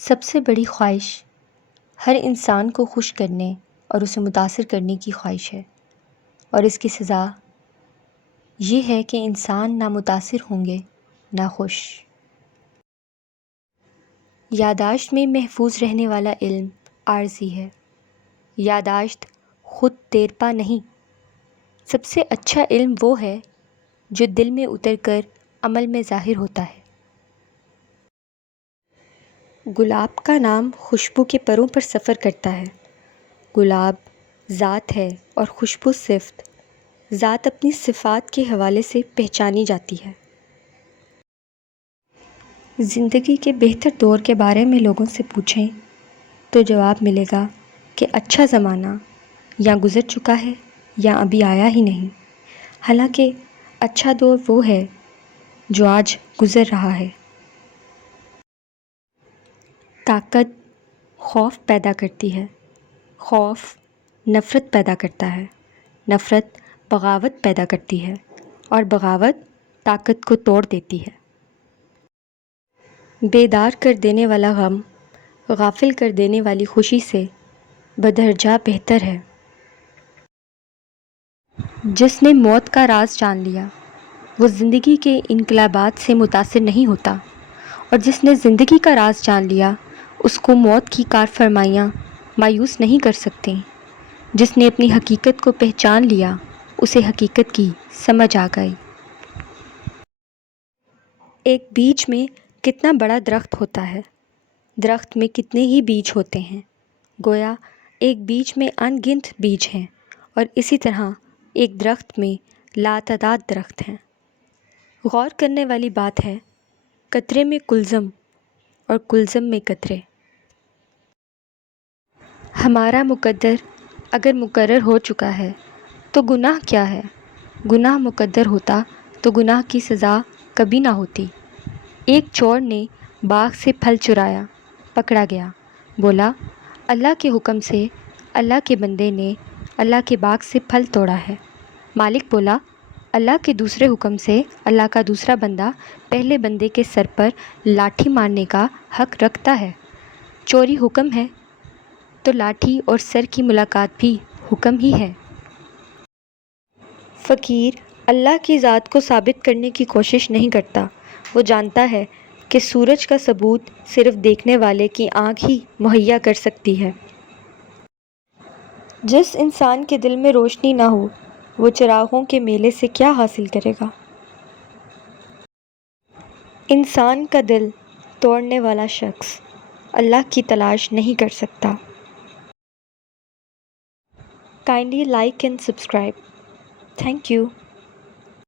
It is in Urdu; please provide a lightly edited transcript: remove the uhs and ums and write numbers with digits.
سب سے بڑی خواہش ہر انسان کو خوش کرنے اور اسے متاثر کرنے کی خواہش ہے، اور اس کی سزا یہ ہے کہ انسان نہ متاثر ہوں گے نہ خوش۔ یادداشت میں محفوظ رہنے والا علم عارضی ہے۔ یادداشت خود دیرپا نہیں، سب سے اچھا علم وہ ہے جو دل میں اتر کر عمل میں ظاہر ہوتا ہے۔ گلاب کا نام خوشبو کے پروں پر سفر کرتا ہے۔ گلاب ذات ہے اور خوشبو صفت۔ ذات اپنی صفات کے حوالے سے پہچانی جاتی ہے۔ زندگی کے بہتر دور کے بارے میں لوگوں سے پوچھیں تو جواب ملے گا کہ اچھا زمانہ یا گزر چکا ہے یا ابھی آیا ہی نہیں۔ حالانکہ اچھا دور وہ ہے جو آج گزر رہا ہے۔ طاقت خوف پیدا کرتی ہے، خوف نفرت پیدا کرتا ہے، نفرت بغاوت پیدا کرتی ہے، اور بغاوت طاقت کو توڑ دیتی ہے۔ بیدار کر دینے والا غم غافل کر دینے والی خوشی سے بدرجہ بہتر ہے۔ جس نے موت کا راز جان لیا وہ زندگی کے انقلابات سے متاثر نہیں ہوتا، اور جس نے زندگی کا راز جان لیا اس کو موت کی کارفرمائیاں مایوس نہیں کر سکتیں۔ جس نے اپنی حقیقت کو پہچان لیا اسے حقیقت کی سمجھ آ گئی۔ ایک بیج میں کتنا بڑا درخت ہوتا ہے، درخت میں کتنے ہی بیج ہوتے ہیں۔ گویا ایک بیج میں ان گنت بیج ہیں، اور اسی طرح ایک درخت میں لاتعداد درخت ہیں۔ غور کرنے والی بات ہے قطرے میں کلزم اور کلزم میں قطرے۔ ہمارا مقدر اگر مقرر ہو چکا ہے تو گناہ کیا ہے؟ گناہ مقدر ہوتا تو گناہ کی سزا کبھی نہ ہوتی۔ ایک چور نے باغ سے پھل چرایا، پکڑا گیا، بولا اللہ کے حکم سے اللہ کے بندے نے اللہ کے باغ سے پھل توڑا ہے۔ مالک بولا اللہ کے دوسرے حکم سے اللہ کا دوسرا بندہ پہلے بندے کے سر پر لاٹھی مارنے کا حق رکھتا ہے۔ چوری حکم ہے تو لاٹھی اور سر کی ملاقات بھی حکم ہی ہے۔ فقیر اللہ کی ذات کو ثابت کرنے کی کوشش نہیں کرتا، وہ جانتا ہے کہ سورج کا ثبوت صرف دیکھنے والے کی آنکھ ہی مہیا کر سکتی ہے۔ جس انسان کے دل میں روشنی نہ ہو وہ چراغوں کے میلے سے کیا حاصل کرے گا؟ انسان کا دل توڑنے والا شخص اللہ کی تلاش نہیں کر سکتا۔ Kindly like and subscribe. Thank you.